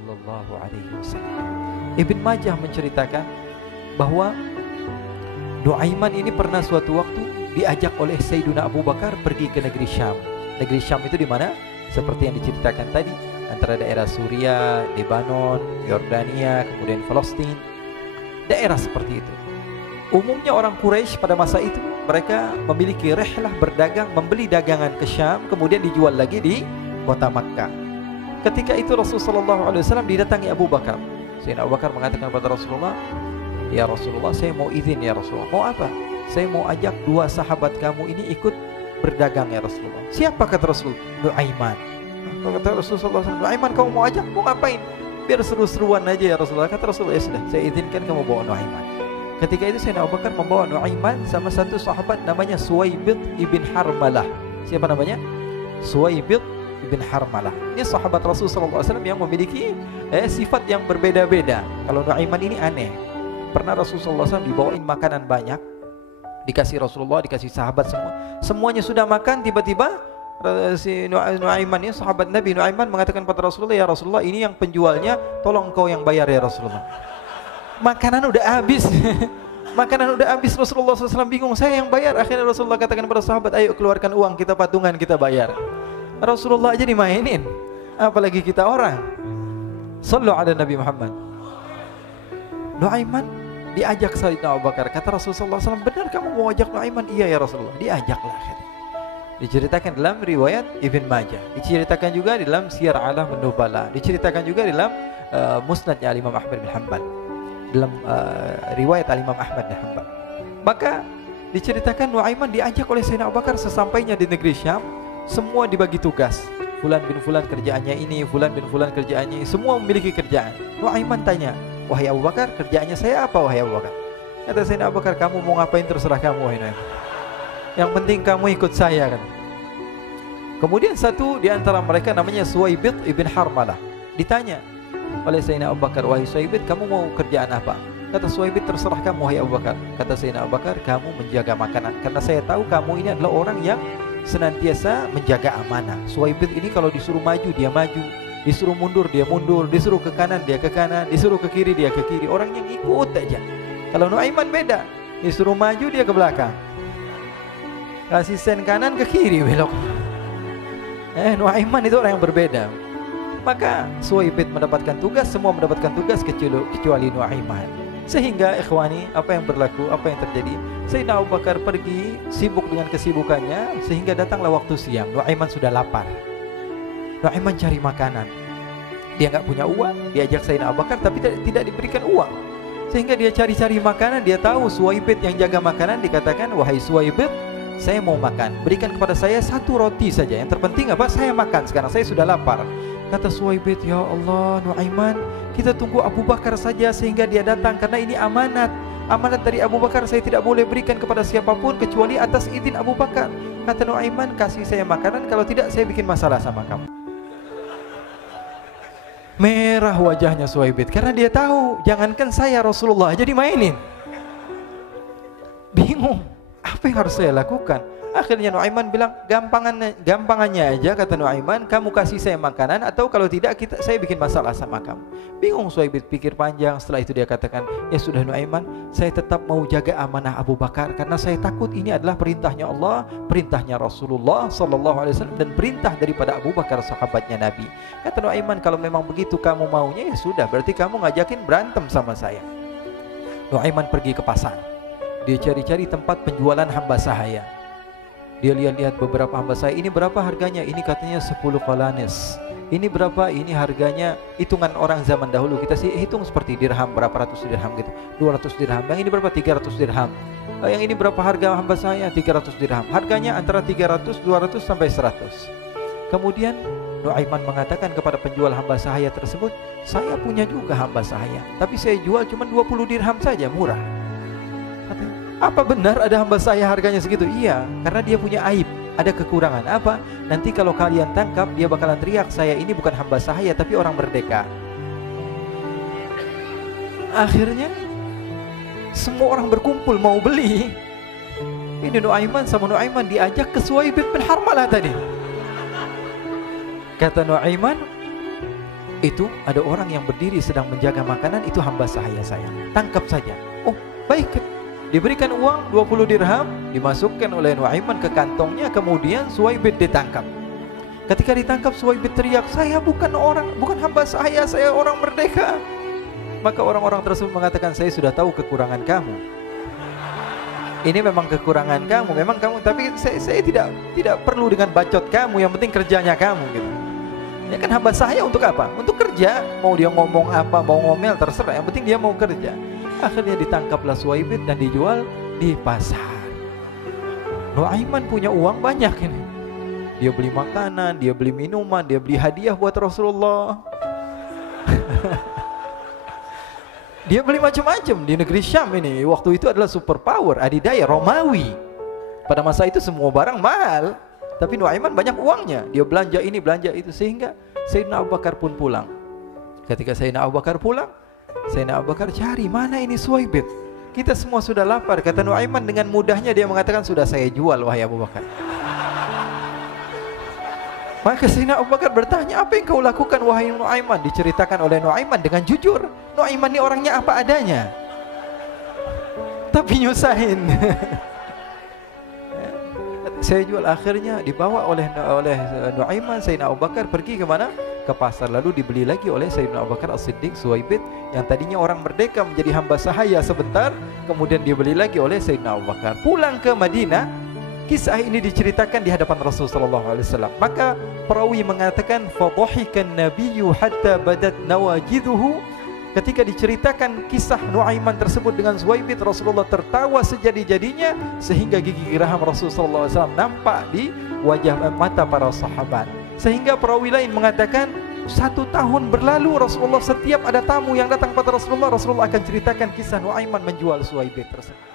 sallallahu alaihi wasallam. Ibn Majah menceritakan bahwa Nuaiman ini pernah suatu waktu diajak oleh Sayyiduna Abu Bakar pergi ke negeri Syam. Negeri Syam itu di mana? Seperti yang diceritakan tadi, antara daerah Suriah, Lebanon, Yordania, kemudian Palestina. Daerah seperti itu. Umumnya orang Quraisy pada masa itu mereka memiliki rihlah berdagang, membeli dagangan ke Syam, kemudian dijual lagi di kota Makkah. Ketika itu Rasulullah SAW didatangi Abu Bakar. Sayyidina Abu Bakar mengatakan kepada Rasulullah, "Ya Rasulullah, saya mau izin ya Rasulullah." "Mau apa?" "Saya mau ajak dua sahabat kamu ini ikut berdagang ya Rasulullah." "Siapa?" kata Rasul. "Nuaiman." Kata Rasulullah SAW, "Nuaiman kamu mau ajak? Mau ngapain?" "Biar seru-seruan aja ya Rasulullah." Kata Rasulullah, "Ya sudah, saya izinkan kamu bawa Nuaiman." Ketika itu Sayyidina Abu Bakar membawa Nuaiman sama satu sahabat namanya Suwaibid ibn Harmalah. Siapa namanya? Suwaibid ibn Harmalah. Ini sahabat Rasulullah SAW yang memiliki sifat yang berbeda-beda. Kalau Nuaiman ini aneh. Pernah Rasulullah SAW dibawain makanan banyak, dikasih Rasulullah, dikasih sahabat semua. Semuanya sudah makan, tiba-tiba si Nuaiman ini sahabat Nabi Nuaiman mengatakan kepada Rasulullah, "Ya Rasulullah, ini yang penjualnya, tolong engkau yang bayar ya Rasulullah." Makanan udah habis. Makanan udah habis, Rasulullah SAW bingung, saya yang bayar. Akhirnya Rasulullah katakan kepada sahabat, "Ayo keluarkan uang, kita patungan, kita bayar." Rasulullah aja dimainin, apalagi kita orang. Sallu ala Nabi Muhammad. Nuaiman diajak Sayyidina Abu Bakar. Kata Rasulullah SAW, "Benar kamu mau ajak Nuaiman?" "Iya ya Rasulullah." Diajaklah akhirnya. Diceritakan dalam riwayat Ibn Majah, diceritakan juga dalam Siyar A'lam An-Nubala, diceritakan juga dalam Musnadnya Imam Ahmad bin Hanbal, dalam riwayat Imam Ahmad bin Hanbal. Maka diceritakan Nuaiman diajak oleh Sayyidina Abu Bakar. Sesampainya di negeri Syam, semua dibagi tugas. Fulan bin Fulan kerjaannya ini, Fulan bin Fulan kerjaannya ini, semua memiliki kerjaan. Nuaiman tanya, "Wahai Abu Bakar, kerjaannya saya apa wahai Abu Bakar?" Kata Sayyidina Abu Bakar, "Kamu mau ngapain terserah kamu wahai Nuaiman. Yang penting kamu ikut saya," kan. Kemudian satu di antara mereka namanya Suwaibid ibn Harmalah ditanya oleh Sayyidina Abu Bakar, "Wahai Suwaibid, kamu mau kerjaan apa?" Kata Suwaibid, "Terserah kamu wahai Abu Bakar." Kata Sayyidina Abu Bakar, "Kamu menjaga makanan, karena saya tahu kamu ini adalah orang yang senantiasa menjaga amanah." Suwaibid ini kalau disuruh maju dia maju, disuruh mundur dia mundur, disuruh ke kanan dia ke kanan, disuruh ke kiri dia ke kiri. Orang yang ikut aja. Kalau Nuaiman beda, disuruh maju dia ke belakang, kasih sen kanan ke kiri belok. Nuaiman itu orang yang berbeda. Maka Suwaibid mendapatkan tugas, semua mendapatkan tugas kecuali Nuaiman. Sehingga ikhwani, apa yang berlaku, apa yang terjadi? Sayyidina Abu Bakar pergi sibuk dengan kesibukannya, sehingga datanglah waktu siang. Nuaiman sudah lapar. Nuaiman cari makanan. Dia nggak punya uang, diajak Sayyidina Abu Bakar tapi tidak diberikan uang. Sehingga dia cari-cari makanan. Dia tahu Suwaibid yang jaga makanan, dikatakan, "Wahai Suwaibid, saya mau makan, berikan kepada saya satu roti saja. Yang terpenting apa? Saya makan sekarang, saya sudah lapar." Kata Suwaibid, "Ya Allah Nuaiman, kita tunggu Abu Bakar saja sehingga dia datang, karena ini amanat. Amanat dari Abu Bakar, saya tidak boleh berikan kepada siapapun kecuali atas izin Abu Bakar." Kata Nuaiman, "Kasih saya makanan, kalau tidak saya bikin masalah sama kamu." Merah wajahnya Suwaibid, karena dia tahu jangankan saya, Rasulullah aja dimainin. Bingung, apa yang harus saya lakukan? Akhirnya Nuaiman bilang, gampangannya aja, kata Nuaiman, "Kamu kasih saya makanan, atau kalau tidak saya bikin masalah sama kamu." Bingung Suwaibid, pikir panjang. Setelah itu dia katakan, "Ya sudah Nuaiman, saya tetap mau jaga amanah Abu Bakar, karena saya takut ini adalah perintahnya Allah, perintahnya Rasulullah SAW, dan perintah daripada Abu Bakar sahabatnya Nabi." Kata Nuaiman, "Kalau memang begitu kamu maunya, ya sudah, berarti kamu ngajakin berantem sama saya." Nuaiman pergi ke pasar. Dia cari-cari tempat penjualan hamba sahaya. Dia lihat-lihat beberapa hamba sahaya. Ini berapa harganya? Ini katanya 10 qalanis. Ini berapa? Ini harganya hitungan orang zaman dahulu. Kita sih hitung seperti dirham, berapa ratus dirham gitu. 200 dirham. Yang ini berapa? 300 dirham. Yang ini berapa harga hamba sahaya? 300 dirham. Harganya antara 300, 200 sampai 100. Kemudian Nuaiman mengatakan kepada penjual hamba sahaya tersebut, "Saya punya juga hamba sahaya, tapi saya jual cuma 20 dirham saja, murah." Katanya, "Apa benar ada hamba saya harganya segitu?" "Iya, karena dia punya aib, ada kekurangan." "Apa?" "Nanti kalau kalian tangkap, dia bakalan teriak, saya ini bukan hamba sahaya tapi orang merdeka." Akhirnya semua orang berkumpul mau beli. Ini Nuaiman sama Nuaiman diajak ke Suwaibid bin Harmalah tadi. Kata Nuaiman, itu ada orang yang berdiri sedang menjaga makanan, itu hamba sahaya saya, tangkap saja. Oh baik, diberikan uang 20 dirham, dimasukkan oleh Nuaiman ke kantongnya, kemudian Suwaibid ditangkap. Ketika ditangkap, Suwaibid teriak, saya bukan hamba saya orang merdeka. Maka orang-orang tersebut mengatakan, saya sudah tahu kekurangan kamu. Ini memang kekurangan kamu, memang kamu, tapi saya tidak perlu dengan bacot kamu, yang penting kerjanya kamu gitu. Ya kan hamba saya untuk apa? Untuk kerja. Mau dia ngomong apa, mau ngomel, terserah, yang penting dia mau kerja. Akhirnya ditangkaplah Suwaibid dan dijual di pasar. Nuaiman punya uang banyak ini. Dia beli makanan, dia beli minuman, dia beli hadiah buat Rasulullah. Dia beli macam-macam di negeri Syam ini. Waktu itu adalah superpower, adidaya Romawi. Pada masa itu semua barang mahal. Tapi Nuaiman banyak uangnya, dia belanja ini, belanja itu, sehingga Sayyidina Abu Bakar pun pulang. Ketika Sayyidina Abu Bakar pulang, Sayyidina Abu Bakar cari, mana ini Suwaibid? Kita semua sudah lapar. Kata Nuaiman dengan mudahnya dia mengatakan, sudah saya jual wahai Abu Bakar. Maka Sayyidina Abu Bakar bertanya, apa yang kau lakukan wahai Nuaiman? Diceritakan oleh Nuaiman dengan jujur. Nuaiman ini orangnya apa adanya, tapi nyusahin. Saya jual. Akhirnya dibawa oleh Nuaiman, Sayyidina Abu Bakar pergi ke mana? Ke pasar. Lalu dibeli lagi oleh Sayyidina Abu Bakar As-Siddiq, Suwaibid yang tadinya orang merdeka menjadi hamba sahaya sebentar, kemudian dibeli lagi oleh Sayyidina Abu Bakar. Pulang ke Madinah, kisah ini diceritakan di hadapan Rasulullah SAW. Maka perawi mengatakan, fadhahikan nabiyyu hatta badat nawajiduhu. Ketika diceritakan kisah Nuaiman tersebut dengan Suwaibid, Rasulullah tertawa sejadi-jadinya sehingga gigi geraham Rasulullah SAW nampak di wajah mata para sahabat. Sehingga perawi lain mengatakan 1 tahun berlalu Rasulullah, setiap ada tamu yang datang pada Rasulullah, Rasulullah akan ceritakan kisah Nuaiman menjual Suwaibid tersebut.